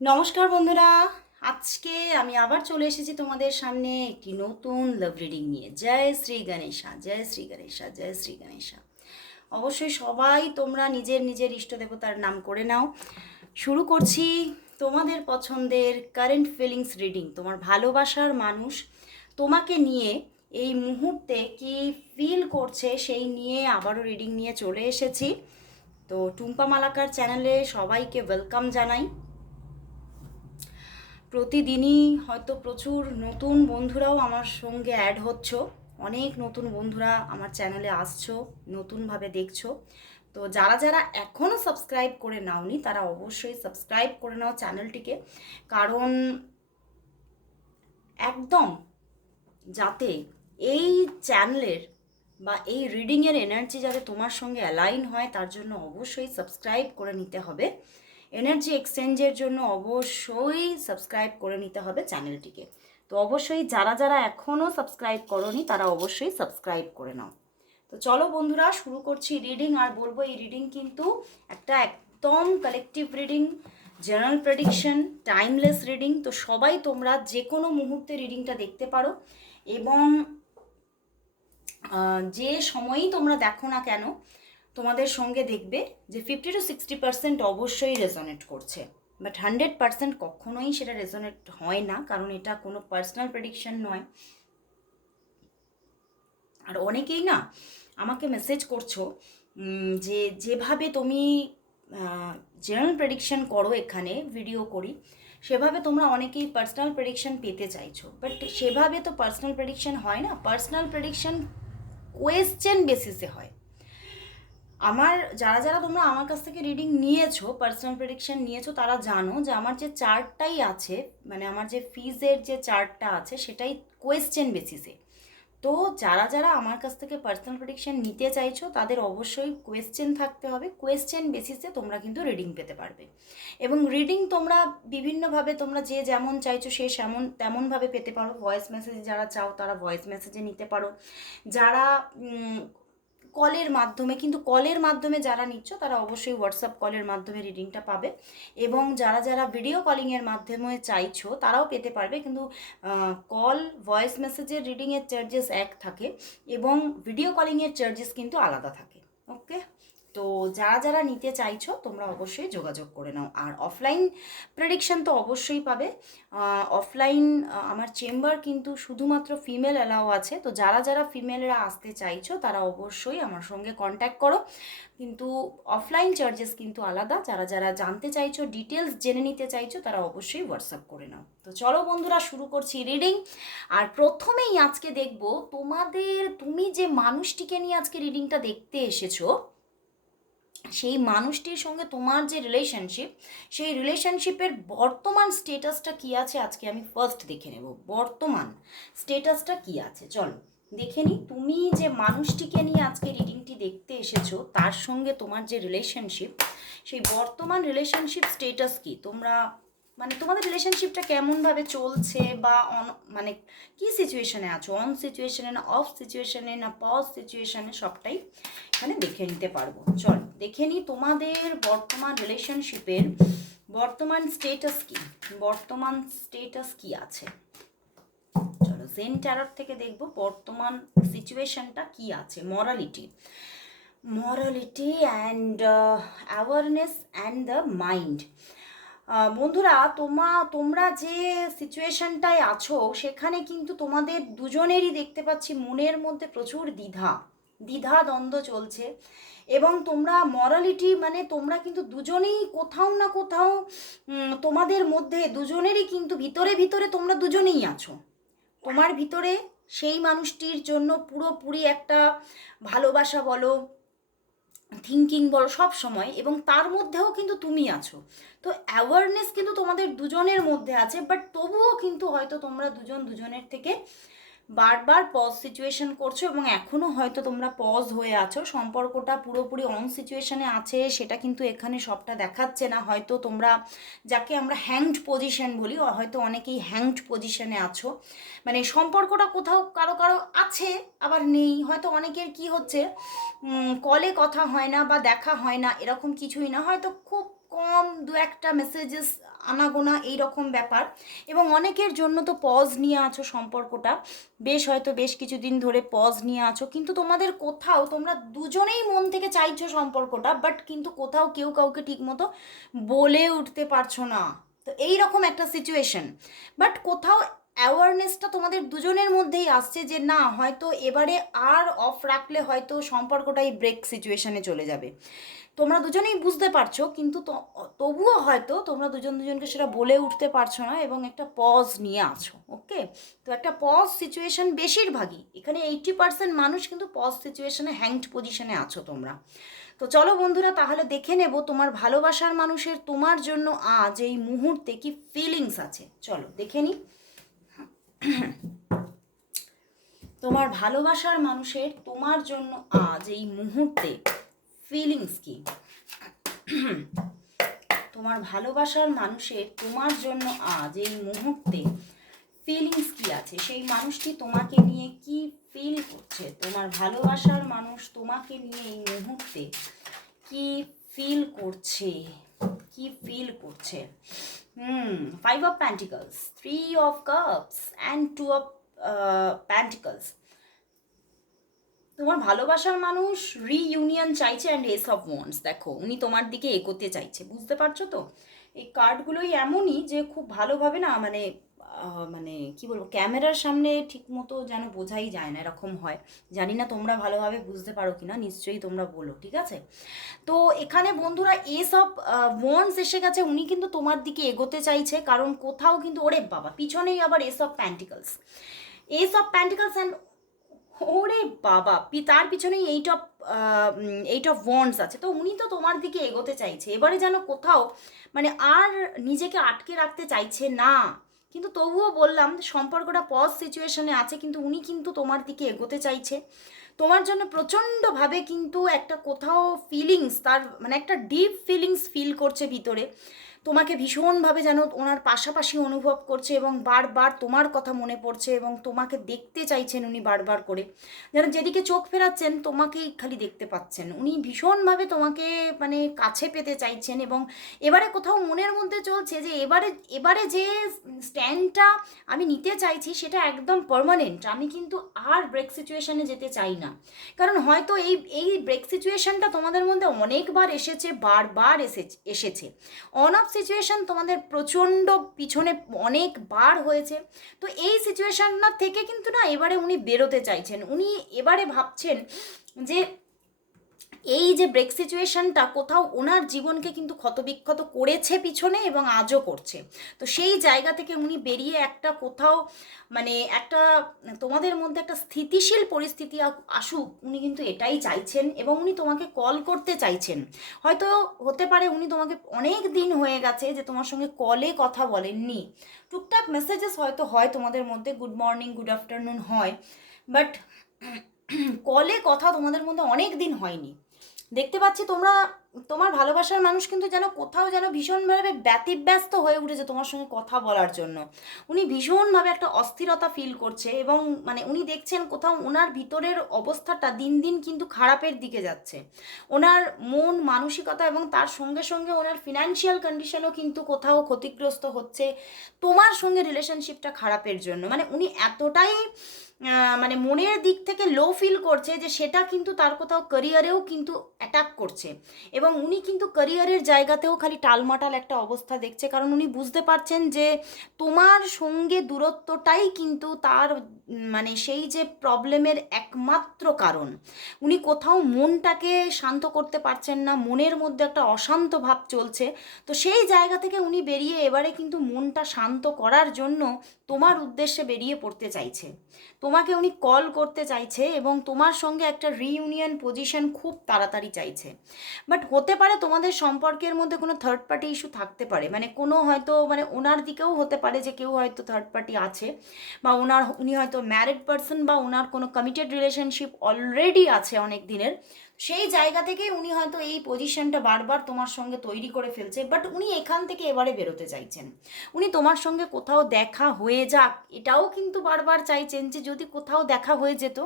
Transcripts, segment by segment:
নমস্কার বন্ধুরা, আজকে আমি আবার চলে এসেছি তোমাদের সামনে একটি নতুন লাভ রিডিং নিয়ে। জয় শ্রী গণেশা, জয় শ্রী গণেশা, জয় শ্রী গণেশা। অবশ্যই সবাই তোমরা নিজের নিজের ইষ্ট দেবতার নাম করে নাও। শুরু করছি তোমাদের পছন্দের কারেন্ট ফিলিংস রিডিং তোমার ভালোবাসার মানুষ তোমাকে নিয়ে। এই মুহূর্তে কি ফিল করছে সেই নিয়ে আবারও রিডিং নিয়ে চলে এসেছি। তো টুম্পা মালাকার চ্যানেলে সবাইকে ওয়েলকাম জানাই। প্রতিদিনই হয়তো প্রচুর নতুন বন্ধুরাও আমার সঙ্গে অ্যাড হচ্ছ। অনেক নতুন বন্ধুরা আমার চ্যানেলে আসছো, নতুনভাবে দেখছ। তো যারা যারা এখনও সাবস্ক্রাইব করে নাওনি, তারা অবশ্যই সাবস্ক্রাইব করে নাও চ্যানেলটিকে কারণ একদম যাতে এই চ্যানেলের বা এই রিডিংয়ের এনার্জি যাতে তোমার সঙ্গে অ্যালাইন হয়, তার জন্য অবশ্যই সাবস্ক্রাইব করে নিতে হবে। এনার্জি এক্সচেঞ্জের জন্য অবশ্যই সাবস্ক্রাইব করে নিতে হবে চ্যানেলটিকে তো অবশ্যই যারা যারা এখনও সাবস্ক্রাইব করনি, তারা অবশ্যই সাবস্ক্রাইব করে নাও। তো চলো বন্ধুরা, শুরু করছি রিডিং আর বলব এই রিডিং কিন্তু একটা একদম collective reading general prediction timeless reading তো সবাই তোমরা যে কোনো মুহূর্তে রিডিংটা দেখতে পারো এবং যে সময়ই তোমরা দেখো না কেন তোমাদের সঙ্গে দেখবে যে ফিফটি টু সিক্সটি পার্সেন্ট অবশ্যই রেজনেট করছে। বাট হান্ড্রেড পার্সেন্ট কখনোই সেটা রেজনেট হয় না, কারণ এটা কোনো পার্সোনাল প্রেডিকশন নয়। আর অনেকেই না আমাকে মেসেজ করছ যে যেভাবে তুমি জেনারেল প্রেডিকশন করো এখানে ভিডিও করি, সেভাবে তোমরা অনেকেই পার্সোনাল প্রেডিকশন পেতে চাইছো। বাট সেভাবে তো পার্সোনাল প্রেডিকশন হয় না। পার্সোনাল প্রেডিকশন কোয়েশ্চেন বেসিসে হয়। আমার, যারা যারা তোমরা আমার কাছ থেকে রিডিং নিয়েছো পার্সোনাল প্রেডিকশন নিয়েছো, তারা জানো যে আমার যে চার্টটাই আছে মানে আমার যে ফিজের যে চার্টটা আছে, সেটাই কোয়েশ্চেন বেসিসে তো যারা যারা আমার কাছ থেকে পার্সোনাল প্রেডিকশন নিতে চাইছো, তাদের অবশ্যই কোয়েশ্চেন থাকতে হবে। কোয়েশ্চেন বেসিসে তোমরা কিন্তু রিডিং পেতে পারবে। এবং রিডিং তোমরা বিভিন্নভাবে, তোমরা যে যেমন চাইছো, সে সেমন, তেমনভাবে পেতে পারো। ভয়েস মেসেজ যারা চাও, তারা ভয়েস মেসেজে নিতে পারো। যারা কলের মাধ্যমে, কিন্তু কলের মাধ্যমে যারা নিচ্ছ, তারা অবশ্যই হোয়াটসঅ্যাপ কলের মাধ্যমে রিডিংটা পাবে। এবং যারা যারা ভিডিও কলিংয়ের মাধ্যমে চাইছো, তারাও পেতে পারবে। কিন্তু কল ভয়েস মেসেজের রিডিংয়ের চার্জেস এক থাকে এবং ভিডিও কলিংয়ের চার্জেস কিন্তু আলাদা থাকে। ওকে তো যারা যারা নিতে চাইছো, তোমরা অবশ্যই যোগাযোগ করে নাও। আর অফলাইন প্রেডিকশন তো অবশ্যই পাবে। অফলাইন আমার চেম্বার কিন্তু শুধুমাত্র ফিমেল অ্যালাও আছে। তো যারা যারা ফিমেলরা আসতে চাইছো, তারা অবশ্যই আমার সঙ্গে কন্ট্যাক্ট করো। কিন্তু অফলাইন চার্জেস কিন্তু আলাদা। যারা যারা জানতে চাইছো ডিটেলস জেনে নিতে চাইছো, তারা অবশ্যই হোয়াটসঅ্যাপ করে নাও। তো চলো বন্ধুরা, শুরু করছি রিডিং আর প্রথমেই আজকে দেখব, তোমাদের, তুমি যে মানুষটিকে নিয়ে আজকে রিডিংটা দেখতে এসেছ সেই মানুষটির সঙ্গে তোমার যে রিলেশনশিপ সেই রিলেশনশিপের বর্তমান স্টেটাসটা কী আছে আজকে আমি ফার্স্ট দেখে নেব। বর্তমান স্টেটাসটা কী আছে? চলো, দেখে নি। তুমি যে মানুষটিকে নিয়ে আজকে রিডিংটি দেখতে এসেছ, তার সঙ্গে তোমার যে রিলেশনশিপ সেই বর্তমান রিলেশনশিপ স্টেটাস কি? তোমরা মানে তোমাদের রিলেশনশিপটা কেমনভাবে চলছে বা অন মানে কি সিচুয়েশনে আছো? অন সিচুয়েশনে না অফ সিচুয়েশনে না পজ সিচুয়েশনে সবটাই এখানে দেখে নিতে পারব। চল, দেখে নিই তোমাদের বর্তমান রিলেশনশিপের বর্তমান স্টেটাস কি? বর্তমান স্টেটাস কি আছে? চলো জেন ট্যারট থেকে দেখব বর্তমান সিচুয়েশনটা কি আছে? Morality morality and awareness and the mind বন্ধুরা, তোমা, তোমরা যে সিচুয়েশনটায় আছো, সেখানে কিন্তু তোমাদের দুজনেরই দেখতে পাচ্ছি মনের মধ্যে প্রচুর দ্বিধা। দ্বিধা, দ্বন্দ্ব চলছে। এবং তোমরা মরালিটি মানে তোমরা কিন্তু দুজনেই কোথাও না কোথাও তোমাদের মধ্যে, দুজনেরই কিন্তু ভিতরে ভিতরে তোমরা দুজনেই আছো। তোমার ভিতরে সেই মানুষটির জন্য পুরোপুরি একটা ভালোবাসা বলো থিঙ্কিং বলো সব সময় এবং তার মধ্যেও কিন্তু তুমি আছো। তো অ্যাওয়ারনেস কিন্তু তোমাদের দুজনের মধ্যে আছে বাট তবুও কিন্তু হয়তো তোমরা দুজন দুজনের থেকে বারবার পজ সিচুয়েশন করছ এবং এখনও হয়তো তোমরা পজ হয়ে আছো। সম্পর্কটা পুরোপুরি অন সিচুয়েশনে আছে, সেটা কিন্তু এখানে সবটা দেখাচ্ছে না। হয়তো তোমরা যাকে আমরা হ্যাংড পজিশন বলি হয়তো অনেকেই হ্যাংড পজিশনে আছো। মানে সম্পর্কটা কোথাও কারও কারও আছে, আবার নেই। হয়তো অনেকের কি হচ্ছে কলে কথা হয় না বা দেখা হয় না, এরকম কিছুই না। হয়তো খুব কম দু একটা মেসেজেস আনাগোনা এইরকম ব্যাপার। এবং অনেকের জন্য তো পজ নিয়ে আছো সম্পর্কটা। বেশ হয়তো বেশ কিছুদিন ধরে পজ নিয়ে আছো। কিন্তু তোমাদের কোথাও তোমরা দুজনেই মন থেকে চাইছো সম্পর্কটা বাট কিন্তু কোথাও কেউ কাউকে ঠিকমতো বলে উঠতে পারছ না। তো এই রকম একটা সিচুয়েশন বাট কোথাও অ্যাওয়ারনেসটা তোমাদের দুজনের মধ্যেই আসছে যে না, হয়তো এবারে আর অফ রাখলে হয়তো সম্পর্কটাই ব্রেক সিচুয়েশানে চলে যাবে। তোমরা দুজনেই বুঝতে পারছ, কিন্তু তবুও হয়তো তোমরা দুজন দুজনকে সেটা বলে উঠতে পারছ না এবং একটা পজ নিয়ে আছো ওকে তো একটা পজ সিচুয়েশন বেশিরভাগই, এখানে এইটটি পার্সেন্ট মানুষ কিন্তু পজ সিচুয়েশনে হ্যাংড পজিশনে আছো তোমরা। তো চলো বন্ধুরা, তাহলে দেখে নেব তোমার ভালোবাসার মানুষের তোমার জন্য আজ এই মুহূর্তে কি ফিলিংস আছে। চলো, দেখে নিই তোমার ভালোবাসার মানুষের তোমার জন্য আজ এই মুহূর্তে ফিলিংস কি তোমার ভালোবাসার মানুষের তোমার জন্য আজ, এই মুহূর্তে ফিলিংস কি আছে। সেই মানুষটি তোমাকে নিয়ে কি ফিল করছে? তোমার ভালোবাসার মানুষ তোমাকে নিয়ে এই মুহূর্তে কি ফিল করছে? কি ফিল করছে? হুম five of pentacles three of cups and two of pentacles তোমার ভালোবাসার মানুষ রিইউনিয়ন চাইছে অ্যান্ড এস অফ ওয়ান্স দেখো, উনি তোমার দিকে এগোতে চাইছে, বুঝতে পারছ তো? এই কার্ডগুলোই এমনই যে খুব ভালোভাবে না মানে মানে কি বলব, ক্যামেরার সামনে ঠিক মতো যেন বোঝাই যায় না, এরকম হয়। জানি না তোমরা ভালোভাবে বুঝতে পারো কি না নিশ্চয়ই তোমরা বলো, ঠিক আছে? তো এখানে বন্ধুরা এস অফ ওয়ান্স এসে গেছে, উনি কিন্তু তোমার দিকে এগোতে চাইছে, কারণ কোথাও কিন্তু, ওরে বাবা, পিছনেই আবার ace of pentacles ace of pentacles and ওরে বাবা তার পিছনেই eight of eight of wands আছে। তো উনি তো তোমার দিকে এগোতে চাইছে। এবারে যেন কোথাও মানে আর নিজেকে আটকে রাখতে চাইছে না। কিন্তু তবুও বললাম, সম্পর্কটা পজ সিচুয়েশনে আছে, কিন্তু উনি কিন্তু তোমার দিকে এগোতে চাইছে। তোমার জন্য প্রচণ্ডভাবে কিন্তু একটা কোথাও ফিলিংস তার মানে একটা ডিপ ফিলিংস ফিল করছে ভিতরে। তোমাকে ভীষণভাবে যেন ওনার পাশাপাশি অনুভব করছে এবং বারবার তোমার কথা মনে পড়ছে এবং তোমাকে দেখতে চাইছেন উনি বারবার করে। যেন যেদিকে চোখ ফেরাচ্ছেন, তোমাকেই খালি দেখতে পাচ্ছেন। উনি ভীষণভাবে তোমাকে মানে কাছে পেতে চাইছেন এবং এবারে কোথাও মনের মধ্যে চলছে যে এবারে এবারে যে স্ট্যান্ডটা আমি নিতে চাইছি সেটা একদম পারমানেন্ট আমি কিন্তু আর ব্রেক সিচুয়েশানে যেতে চাই না। কারণ হয়তো এই এই ব্রেক সিচুয়েশনটা তোমাদের মধ্যে অনেকবার এসেছে, বারবার এসেছে এসেছে। অন অফ সিচুয়েশন তোমাদের প্রচণ্ড পিছনে অনেকবার হয়েছে। তো এই সিচুয়েশানটা থেকে কিন্তু না এবারে উনি বেরোতে চাইছেন। উনি এবারে ভাবছেন যে এই যে ব্রেক সিচুয়েশনটা কোথাও ওনার জীবনকে কিন্তু ক্ষতবিক্ষত করেছে পিছনে এবং আজও করছে। তো সেই জায়গা থেকে উনি বেরিয়ে একটা কোথাও মানে একটা, তোমাদের মধ্যে একটা স্থিতিশীল পরিস্থিতি আসুক, উনি কিন্তু এটাই চাইছেন এবং উনি তোমাকে কল করতে চাইছেন। হয়তো হতে পারে উনি তোমাকে অনেক দিন হয়ে গেছে যে তোমার সঙ্গে কলে কথা বলেননি। টুকটাক মেসেজেস হয়তো হয় তোমাদের মধ্যে গুড মর্নিং গুড আফটারনুন হয় বাট কলে কথা তোমাদের মধ্যে অনেক দিন হয়নি। দেখতে পাচ্ছি তোমরা, তোমার ভালোবাসার মানুষ কিন্তু যেন কোথাও যেন ভীষণভাবে ব্যতিব্যস্ত হয়ে উঠেছে তোমার সঙ্গে কথা বলার জন্য। উনি ভীষণভাবে একটা অস্থিরতা ফিল করছে এবং মানে উনি দেখছেন কোথাও ওনার ভিতরের অবস্থাটা দিন দিন কিন্তু খারাপের দিকে যাচ্ছে। ওনার মন, মানসিকতা এবং তার সঙ্গে সঙ্গে ওনার ফিনান্সিয়াল কন্ডিশনও কিন্তু কোথাও ক্ষতিগ্রস্ত হচ্ছে। তোমার সঙ্গে রিলেশনশিপটা খারাপের জন্য। মানে উনি এতটাই মানে মনের দিক থেকে লো ফিল করছে যে সেটা কিন্তু তার কোথাও ক্যারিয়ারেও কিন্তু অ্যাটাক করছে। এবং উনি কিন্তু ক্যারিয়ারের জায়গাতেও খালি টালমাটাল একটা অবস্থা দেখছে, কারণ উনি বুঝতে পারছেন যে তোমার সঙ্গে দূরত্বটাই কিন্তু তার মানে সেই যে প্রবলেমের একমাত্র কারণ। উনি কোথাও মনটাকে শান্ত করতে পারছেন না, মনের মধ্যে একটা অশান্ত ভাব চলছে। তো সেই জায়গা থেকে উনি বেরিয়ে এবারে কিন্তু মনটা শান্ত করার জন্য তোমার উদ্দেশ্যে বেরিয়ে পড়তে চাইছে। তোমাকে উনি কল করতে চাইছে এবং তোমার সঙ্গে একটা রিইউনিয়ন পজিশন খুব তাড়াতাড়ি চাইছে। বাট হতে পারে তোমাদের সম্পর্কের মধ্যে কোনো থার্ড পার্টি ইস্যু থাকতে পারে। মানে কোনো হয়তো মানে ওনার দিকেও হতে পারে যে কেউ হয়তো থার্ড পার্টি আছে বা ওনার, উনি হয়তো ম্যারিড পার্সন বা ওনার কোনো কমিটেড রিলেশনশিপ অলরেডি আছে অনেক দিনের। সেই জায়গা থেকে উনি হয়তো এই পজিশনটা বারবার তোমার সঙ্গে তৈরি করে ফেলছে বাট উনি এখান থেকে এবারে বেরোতে চাইছেন। উনি তোমার সঙ্গে কোথাও দেখা হয়ে যাক, এটাও কিন্তু বারবার চাইছেন যে যদি কোথাও দেখা হয়ে যেত,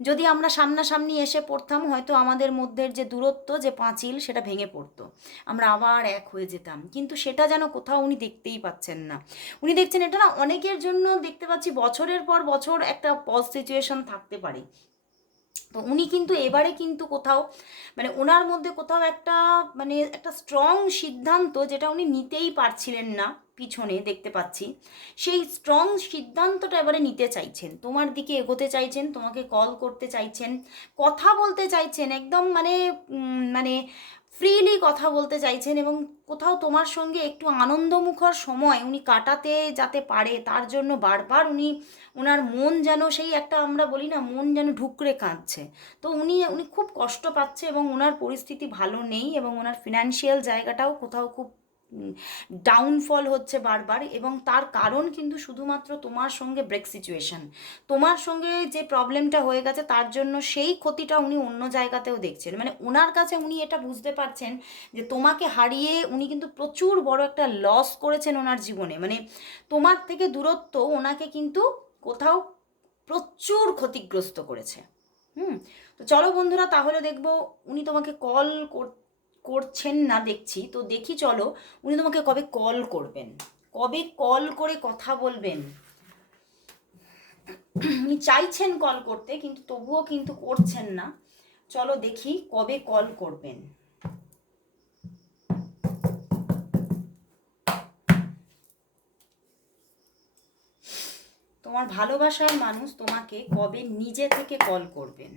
যদি আমরা সামনাসামনি এসে পড়তাম, হয়তো আমাদের মধ্যের যে দূরত্ব, যে পাঁচিল, সেটা ভেঙে পড়তো। আমরা আবার এক হয়ে যেতাম। কিন্তু সেটা যেন কোথাও উনি দেখতেই পাচ্ছেন না। উনি দেখছেন এটা না অনেকের জন্য দেখতে পাচ্ছি বছরের পর বছর একটা পজ সিচুয়েশন থাকতে পারে। তো উনি কিন্তু এবারে কিন্তু কোথাও মানে ওনার মধ্যে কোথাও একটা মানে একটা স্ট্রং সিদ্ধান্ত যেটা উনি নিতেই পারছিলেন না পিছনে দেখতে পাচ্ছি, সেই স্ট্রং সিদ্ধান্তটা এবারে নিতে চাইছেন। তোমার দিকে এগোতে চাইছেন, তোমাকে কল করতে চাইছেন, কথা বলতে চাইছেন, একদম মানে মানে ফ্রিলি কথা বলতে চাইছেন এবং কোথাও তোমার সঙ্গে একটু আনন্দমুখর সময় উনি কাটাতে যাতে পারে, তার জন্য বারবার উনি ওনার মন যেন সেই একটা আমরা বলি না, মন যেন ঢুকরে কাঁদছে। তো উনি উনি খুব কষ্ট পাচ্ছে এবং ওনার পরিস্থিতি ভালো নেই এবং ওনার ফিনান্সিয়াল জায়গাটাও কোথাও খুব ডাউনফল হচ্ছে বারবার এবং তার কারণ কিন্তু শুধুমাত্র তোমার সঙ্গে ব্রেক সিচুয়েশন তোমার সঙ্গে যে প্রবলেমটা হয়ে গেছে, তার জন্য সেই ক্ষতিটা উনি অন্য জায়গাতেও দেখছেন। মানে ওনার কাছে উনি এটা বুঝতে পারছেন যে তোমাকে হারিয়ে উনি কিন্তু প্রচুর বড় একটা লস করেছেন ওনার জীবনে। মানে তোমার থেকে দূরত্ব ওনাকে কিন্তু কোথাও প্রচুর ক্ষতিগ্রস্ত করেছে। হুম? তো চলো বন্ধুরা, তাহলে দেখব উনি তোমাকে কল করছেন না দেখছি, তো দেখি চলো উনি তোমাকে কবে কল করবেন। কবে কল করে কথা বলবেন? উনি চাইছেন কল করতে, কিন্তু তবুও কিন্তু করছেন না। চলো দেখি কবে কল করবেন। তোমার ভালোবাসার মানুষ তোমাকে কবে নিজে থেকে কল করবেন?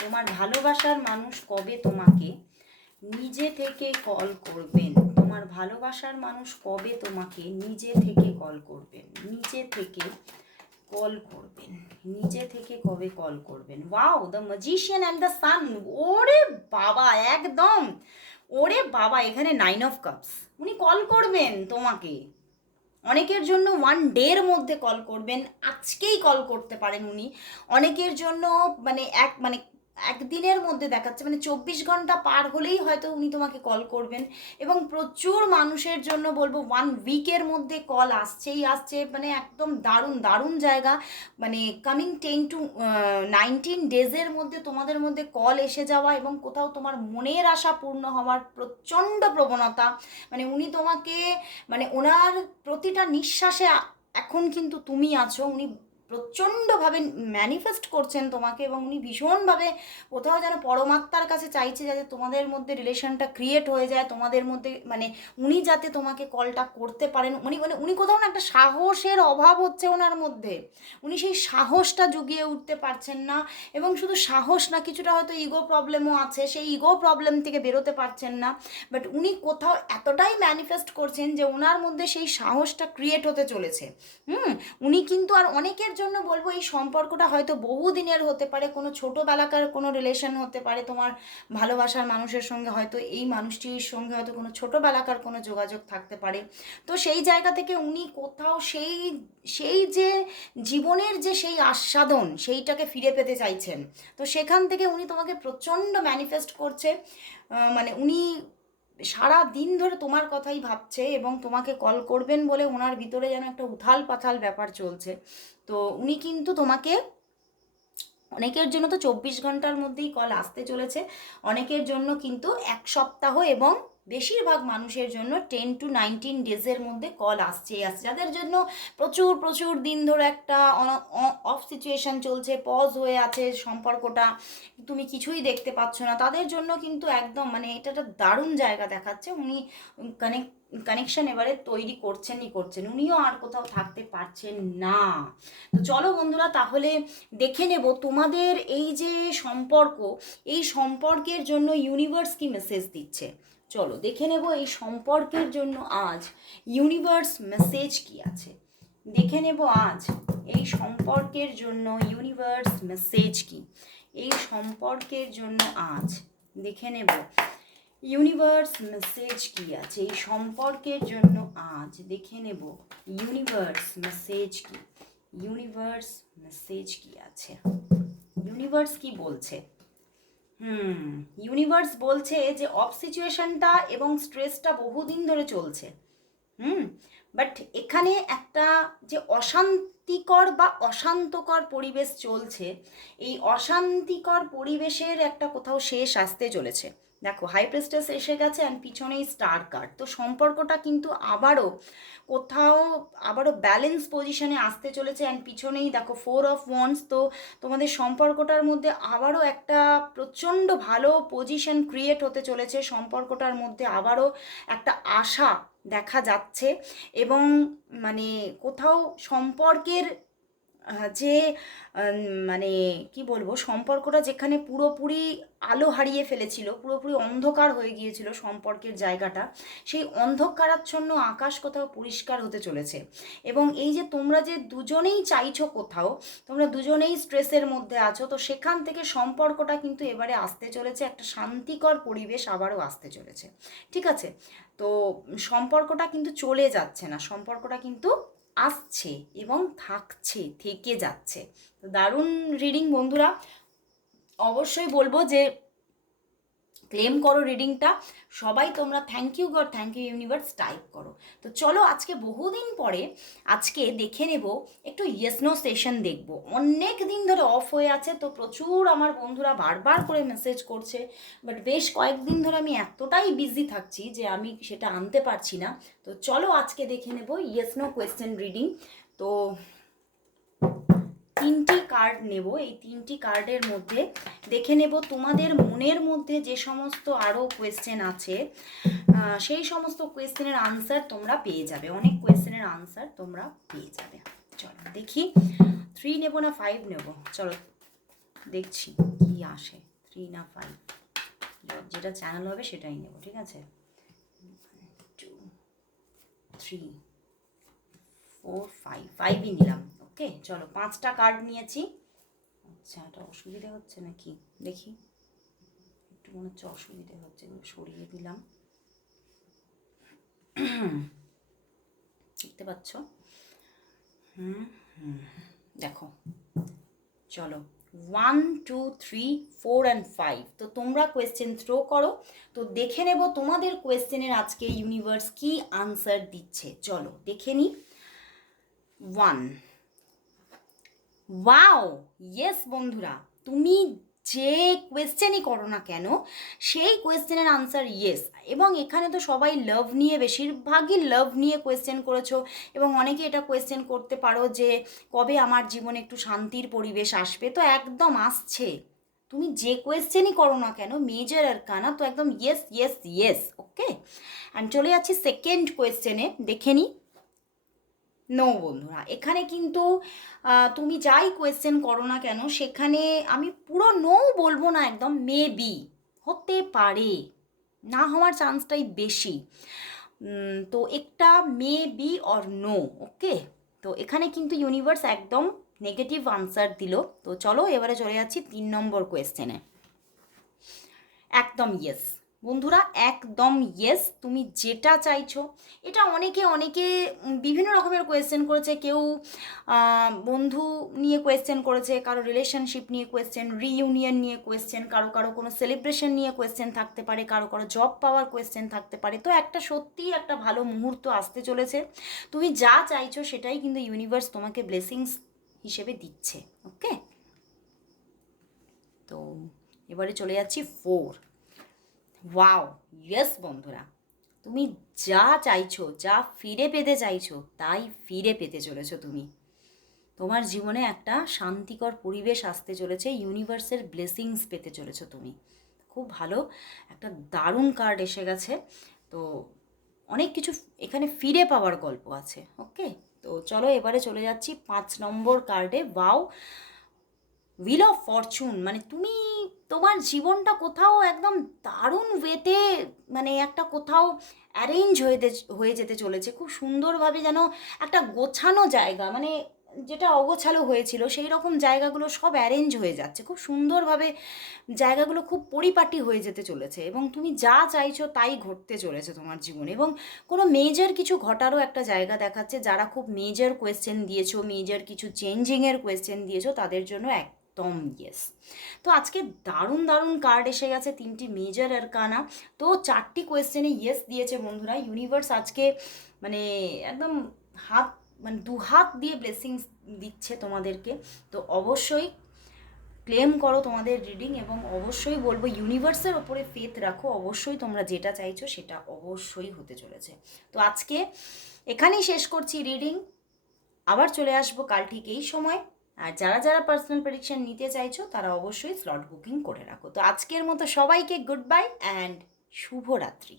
তোমার ভালোবাসার মানুষ কবে তোমাকে নিজে থেকে কল করবেন। তোমার ভালোবাসার মানুষ কবে তোমাকে নিজে থেকে কল করবেন? নিজে থেকে কল করবেন। নিজে থেকে কবে কল করবেন? Wow the magician and the sun ওরে বাবা, একদম। ওরে বাবা, এখানে নাইন অফ কাপস উনি কল করবেন তোমাকে। অনেকের জন্য ওয়ান ডের মধ্যে কল করবেন। আজকেই কল করতে পারেন উনি। অনেকের জন্য মানে এক মানে একদিনের মধ্যে দেখাচ্ছে মানে চব্বিশ ঘণ্টা পার হলেই হয়তো উনি তোমাকে কল করবেন। এবং প্রচুর মানুষের জন্য বলব ওয়ান উইকের মধ্যে কল আসছেই আসছে মানে একদম দারুণ দারুণ জায়গা। মানে কামিং টেন টু নাইনটিন ডেজের মধ্যে তোমাদের মধ্যে কল এসে যাওয়া এবং কোথাও তোমার মনের আশা পূর্ণ হওয়ার প্রচণ্ড প্রবণতা। মানে উনি তোমাকে মানে ওনার প্রতিটা নিঃশ্বাসে এখন কিন্তু তুমি আছো, উনি প্রচণ্ডভাবে ম্যানিফেস্ট করছেন তোমাকে এবং উনি ভীষণভাবে কোথাও যেন পরমাত্মার কাছে চাইছে যাতে তোমাদের মধ্যে রিলেশনটা ক্রিয়েট হয়ে যায়, তোমাদের মধ্যে মানে উনি যাতে তোমাকে কলটা করতে পারেন। উনি মানে উনি কোথাও না একটা সাহসের অভাব হচ্ছে ওনার মধ্যে। উনি সেই সাহসটা জুগিয়ে উঠতে পারছেন না এবং শুধু সাহস না, কিছুটা হয়তো ইগো প্রবলেমও আছে, সেই ইগো প্রবলেম থেকে বেরোতে পারছেন না। বাট উনি কোথাও এতটাই ম্যানিফেস্ট করছেন যে ওনার মধ্যে সেই সাহসটা ক্রিয়েট হতে চলেছে। হুম? উনি কিন্তু আর অনেকের জন্য বলব এই সম্পর্কটা হয়তো বহু দিনের হতে পারে, কোনো ছোটোবেলাকার কোনো রিলেশন হতে পারে, তোমার ভালোবাসার মানুষের সঙ্গে হয়তো এই মানুষটির সঙ্গে হয়তো কোনো ছোটোবেলাকার কোনো যোগাযোগ থাকতে পারে। তো সেই জায়গা থেকে উনি কোথাও সেই সেই যে জীবনের যে সেই আস্বাদন, সেইটাকে ফিরে পেতে চাইছেন। তো সেখান থেকে উনি তোমাকে প্রচণ্ড ম্যানিফেস্ট করছে। মানে উনি সারা দিন ধরে তোমার কথাই ভাবছে এবং তোমাকে কল করবেন বলে ওনার ভিতরে যেন একটা উথাল পাথাল ব্যাপার চলছে। তো উনি কিন্তু তোমাকে অনেকের জন্য তো চব্বিশ ঘণ্টার মধ্যেই কল আসতে চলেছে। অনেকের জন্য কিন্তু এক সপ্তাহ এবং বেশিরভাগ মানুষের জন্য টেন টু নাইনটিন ডেজের মধ্যে কল আসছেই আসছে। যাদের জন্য প্রচুর প্রচুর দিন ধরে একটা অফ সিচুয়েশান চলছে পজ হয়ে আছে সম্পর্কটা, তুমি কিছুই দেখতে পাচ্ছ না। তাদের জন্য কিন্তু একদম মানে এটা একটা দারুণ জায়গা দেখাচ্ছে। উনি কানেক্ট কানেকশন এবারে তৈরি করছেনই করছেন। উনিও আর কোথাও থাকতে পারছেন না। তো চলো বন্ধুরা, তাহলে দেখে নেব তোমাদের এই যে সম্পর্ক, এই সম্পর্কের জন্য ইউনিভার্স কি মেসেজ দিচ্ছে? চলো দেখে নেব এই সম্পর্কের জন্য আজ ইউনিভার্স মেসেজ কি আছে। দেখে নেব আজ এই সম্পর্কের জন্য ইউনিভার্স মেসেজ কি। এই সম্পর্কের জন্য আজ দেখে নেব ইউনিভার্স মেসেজ কি আছে। এই সম্পর্কের জন্য আজ দেখে নেব ইউনিভার্স মেসেজ কি। ইউনিভার্স মেসেজ কি আছে। ইউনিভার্স কি বলছে? হুম। ইউনিভার্স বলছে যে অফ সিচুয়েশনটা এবং স্ট্রেসটা বহুদিন ধরে চলছে। হুম? বাট এখানে একটা যে অশান্তিকর বা অশান্তকর পরিবেশ চলছে, এই অশান্তিকর পরিবেশের একটা কোথাও শেষ আসতে চলেছে। দেখো হাই প্রেস্টেস এসে গেছে অ্যান্ড পিছনেই স্টার কার্ড তো সম্পর্কটা কিন্তু আবারও কোথাও, আবারও ব্যালেন্স পজিশনে আসতে চলেছে অ্যান্ড পিছনেই দেখো ফোর অফ ওয়ান্স তো তোমাদের সম্পর্কটার মধ্যে আবারও একটা প্রচণ্ড ভালো পজিশন ক্রিয়েট হতে চলেছে। সম্পর্কটার মধ্যে আবারও একটা আশা দেখা যাচ্ছে এবং মানে কোথাও সম্পর্কের যে মানে কি বলব, সম্পর্কটা যেখানে পুরোপুরি আলো হারিয়ে ফেলেছিল, পুরোপুরি অন্ধকার হয়ে গিয়েছিল সম্পর্কের জায়গাটা, সেই অন্ধকারাচ্ছন্ন আকাশ কোথাও পরিষ্কার হতে চলেছে। এবং এই যে তোমরা যে দুজনেই চাইছো কোথাও, তোমরা দুজনেই স্ট্রেসের মধ্যে আছো, তো সেখান থেকে সম্পর্কটা কিন্তু এবারে আসতে চলেছে, একটা শান্তিকর পরিবেশ আবারও আসতে চলেছে। ঠিক আছে? তো সম্পর্কটা কিন্তু চলে যাচ্ছে না, সম্পর্কটা কিন্তু আসছে এবং থাকছে থেকে যাচ্ছে। তো দারুণ রিডিং বন্ধুরা। অবশ্যই বলব যে ক্লেম করো রিডিংটা সবাই তোমরা thank you god thank you universe type করো। তো চলো আজকে বহুদিন পরে আজকে দেখে নেব, একটু ইয়েসনো সেশন দেখব। অনেক দিন ধরে অফ হয়ে আছে, তো প্রচুর আমার বন্ধুরা বারবার করে মেসেজ করছে বাট বেশ কয়েকদিন ধরে আমি এতটাই বিজি থাকছি যে আমি সেটা আনতে পারছি না। তো চলো আজকে দেখে নেব ইয়েসনো কোয়েশ্চেন রিডিং তো তিনটি কার্ড নেব, এই তিনটি কার্ডের মধ্যে দেখে নেব তোমাদের মনের মধ্যে যে সমস্ত আরও কোয়েশ্চেন আছে সেই সমস্ত কোয়েশ্চেনের আনসার তোমরা পেয়ে যাবে। অনেক কোয়েশ্চেনের আনসার তোমরা পেয়ে যাবে। চলো দেখি। থ্রি নেব না ফাইভ নেব? চলো দেখছি কি আসে। থ্রি না ফাইভ যেটা চ্যানেল হবে সেটাই নেব, ঠিক আছে? টু থ্রি ফোর ফাইভ ফাইভই নিলাম। ওকে, চলো পাঁচটা কার্ড নিয়েছি। আচ্ছা এটা অসুবিধে হচ্ছে নাকি? দেখি। একটু মনে হচ্ছে অসুবিধে হচ্ছে, এগুলো সরিয়ে দিলাম। দেখতে পাচ্ছ? হুম হুম দেখো। চলো। One two three four and five তো তোমরা কোয়েশ্চেন থ্রো করো। তো দেখে নেব তোমাদের কোয়েশ্চেনের আজকে ইউনিভার্স কি আনসার দিচ্ছে। চলো, দেখে নিই ওয়ান ওয়াও ইয়েস বন্ধুরা, তুমি যে কোয়েশ্চেনই করো না কেন, সেই কোয়েশ্চেনের আনসার ইয়েস এবং এখানে তো সবাই লাভ নিয়ে, বেশিরভাগই লাভ নিয়ে কোয়েশ্চেন করেছ এবং অনেকে এটা কোয়েশ্চেন করতে পারো যে কবে আমার জীবনে একটু শান্তির পরিবেশ আসবে। তো একদম আসছে। তুমি যে কোয়েশ্চেনই করো না কেন মেজর আর কানা তো একদম yes yes yes okay and চলে যাচ্ছি সেকেন্ড কোয়েশ্চেনে দেখে নিই নো বন্ধুরা, এখানে কিন্তু তুমি যাই কোয়েশ্চেন করো না কেন, সেখানে আমি পুরো নো বলব না, একদম মে বি হতে পারে, না হওয়ার চান্সটাই বেশি। তো একটা may be or no okay তো এখানে কিন্তু ইউনিভার্স একদম নেগেটিভ আনসার দিল। তো চলো, এবারে চলে যাচ্ছি তিন নম্বর কোয়েশ্চেনে একদম ইয়েস বন্ধুরা, একদম ইয়েস তুমি যেটা চাইছো। এটা অনেকে অনেকে বিভিন্ন রকমের কোয়েশ্চেন করেছে। কেউ বন্ধু নিয়ে কোয়েশ্চেন করেছে, কারও রিলেশনশিপ নিয়ে কোয়েশ্চেন রিইউনিয়ন নিয়ে কোয়েশ্চেন কারও কারও কোনো সেলিব্রেশন নিয়ে কোয়েশ্চেন থাকতে পারে, কারও কারও জব পাওয়ার কোয়েশ্চেন থাকতে পারে। তো একটা সত্যিই একটা ভালো মুহূর্ত আসতে চলেছে। তুমি যা চাইছো সেটাই কিন্তু ইউনিভার্স তোমাকে ব্লেসিংস হিসেবে দিচ্ছে ওকে তো এবারে চলে যাচ্ছি ফোর ওয়াও ইয়েস বন্ধুরা। তুমি যা চাইছো, যা ফিরে পেতে চাইছো, তাই ফিরে পেতে চলেছো তুমি। তোমার জীবনে একটা শান্তিকর পরিবেশ আসতে চলেছে ইউনিভার্সের ব্লেসিংস পেতে চলেছো তুমি। খুব ভালো, একটা দারুণ কার্ড এসে গেছে। তো অনেক কিছু এখানে ফিরে পাওয়ার গল্প আছে ওকে তো চলো এবারে চলে যাচ্ছি পাঁচ নম্বর কার্ডে ওয়াও হুইল অফ ফরচুন মানে তুমি তোমার জীবনটা কোথাও একদম দারুণ ওয়েতে মানে একটা কোথাও অ্যারেঞ্জ হয়ে হয়ে যেতে চলেছে। খুব সুন্দরভাবে যেন একটা গোছানো জায়গা মানে যেটা অগোছালো হয়েছিল সেই রকম জায়গাগুলো সব অ্যারেঞ্জ হয়ে যাচ্ছে। খুব সুন্দরভাবে জায়গাগুলো খুব পরিপাটি হয়ে যেতে চলেছে এবং তুমি যা চাইছো তাই ঘটতে চলেছে তোমার জীবনে এবং কোনো মেজর কিছু ঘটারও একটা জায়গা দেখাচ্ছে। যারা খুব মেজর কোয়েশ্চেন দিয়েছ মেজর কিছু চেঞ্জিংয়ের কোয়েশ্চেন দিয়েছ, তাদের জন্য একদম ইয়েস তো আজকে দারুণ দারুণ কার্ড এসে গেছে, তিনটি মেজর আর কানা তো চারটি কোয়েশ্চেনে ইয়েস দিয়েছে বন্ধুরা। ইউনিভার্স আজকে মানে একদম হাত মানে দু হাত দিয়ে ব্লেসিংস দিচ্ছে তোমাদেরকে। তো অবশ্যই ক্লেম করো তোমাদের রিডিং এবং অবশ্যই বলব ইউনিভার্সের ওপরে ফেথ রাখো। অবশ্যই তোমরা যেটা চাইছো সেটা অবশ্যই হতে চলেছে। তো আজকে এখানেই শেষ করছি রিডিং আবার চলে আসব কাল ঠিক এই সময়। আর যারা যারা পার্সোনাল প্রেডিকশন নিতে চাইছো, তারা অবশ্যই স্লট বুকিং করে রাখো। তো আজকের মতো সবাইকে গুড বাই অ্যান্ড শুভরাত্রি।